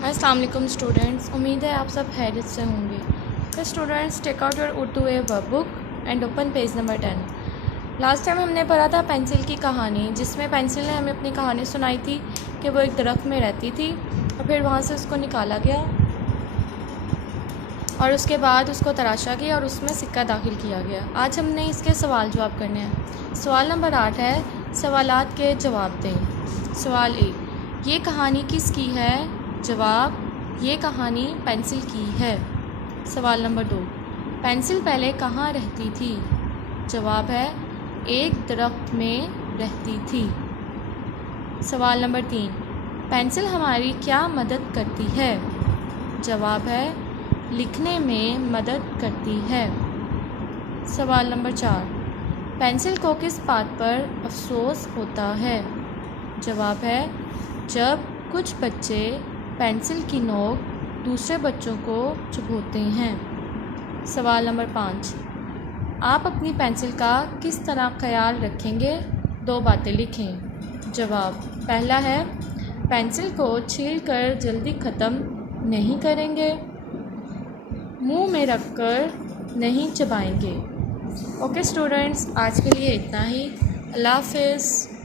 अस्सलाम वालेकुम स्टूडेंट्स, उम्मीद है आप सब खैरियत से होंगे। तो students, take out your Urdu A workbook and open page number 10। Last time हमने पढ़ा था पेंसिल की कहानी, जिसमें पेंसिल ने हमें अपनी कहानी सुनाई थी कि वो एक दरख्त में रहती थी और फिर वहाँ से उसको निकाला गया और उसके बाद उसको तराशा गया और उसमें सिक्का दाखिल किया गया। आज हमने इसके सवाल जवाब करने हैं। सवाल नंबर 8 है, सवालात के जवाब दें। सवाल 1, ये कहानी किसकी है? जवाब, ये कहानी पेंसिल की है। सवाल नंबर 2, पेंसिल पहले कहाँ रहती थी? जवाब है, एक दरख्त में रहती थी। सवाल नंबर 3, पेंसिल हमारी क्या मदद करती है? जवाब है, लिखने में मदद करती है। सवाल नंबर 4, पेंसिल को किस बात पर अफसोस होता है? जवाब है, जब कुछ बच्चे पेंसिल की नोक दूसरे बच्चों को चुभोते हैं। सवाल नंबर 5, आप अपनी पेंसिल का किस तरह ख्याल रखेंगे? 2 बातें लिखें। जवाब, पहला है, पेंसिल को छील कर जल्दी ख़त्म नहीं करेंगे, मुंह में रखकर नहीं चबाएंगे। ओके स्टूडेंट्स, आज के लिए इतना ही। अल्लाह हाफ़िज़।